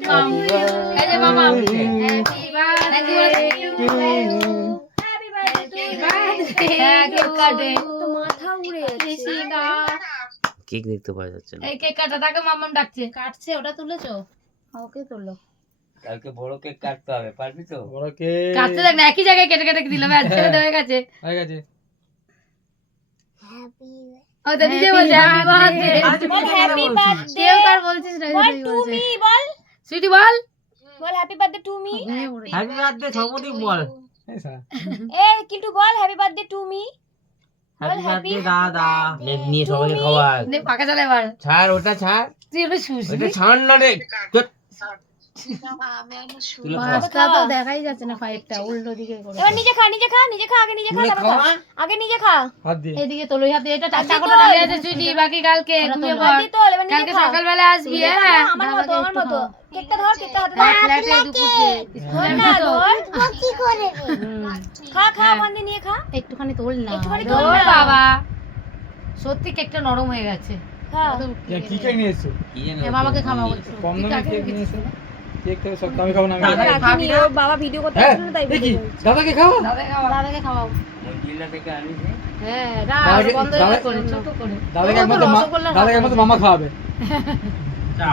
এই যে মামা happy birthday to you happy birthday কাটে তো মাথা উড়ে কৃষ্ণা কেক দেখতে পাওয়া যাচ্ছে না। এই কেক কাটা তাকে মামাম ডাকছে কাটছে ওটা তুলেছো ওকে তুললো কালকে বড় কেক কাটতে হবে, পারবি তো? বড় কেক কাটতে দেখ না একই জায়গায় কেটে কেটে দিল ব্যাস ছেড়ে হয়ে গেছে হয়ে গেছে। ও তো নিজে বলছে হ্যাপি বার্থডে বল হ্যাপি বার্থডে কেউ কার বলছিস না বল টু মি বল সুইটি বল বল happy birthday to me happy birthday Soumadip বল। এই স্যার এই কিন্টু বল happy birthday to me happy birthday দাদা। নেট নিয়ে সবাইকে খাওয়া। নে পাকা চালা এবার ছাড় ওটা ছাড়। তুই এবার শুস ওটা ছাড় না রে। তুলে পাঁচটা তো দেখাই যাচ্ছে না ফাইভটা উল্টো দিকে করে এবার নিজে খা আগে নিজে খা তারপর খা। আগে নিজে খা হাত দিয়ে এদিকে তোলো হাত দিয়ে এটা টাকাটা ডালে আছে সুইটি বাকি কালকে ঘুমিয়ে পড় হাত দিয়ে তো এবার নিজে কালকে খা সকালবেলা আসবি হ্যাঁ আমার মতো কেকটা ধর কেকটা হাতে ধর ফ্ল্যাটে দুপুরে ধর না ধর খা খা বন্ধি নিয়ে খা একটুখানি তোল না একটুখানি তোল তোল না। বাবা সত্যি কেকটা নরম হয়ে গেছে খা কি কেক নিয়ে এসছো? কি জানি এ বাবাকে খাওয়াবো কম দামে কেক নিয়ে এসছো? কেক তো সব দামি খাবো না আমি। দাদা, রাখিনি ও বাবা ভিডিও করতে হ্যাঁ, আসছিল না তাই দেখি ভিডিও করছে। দাদাকে খাও। দাদাকে খাওয়াবো মন্দিরা থেকে আনিস। হ্যাঁ দাদাকে- বন্ধ দাদা- করে ছোট করে দাদাকে ও তো একমাত্র রসগোল্লা দাদাকে একমাত্র মামা খাওয়াবে। যা।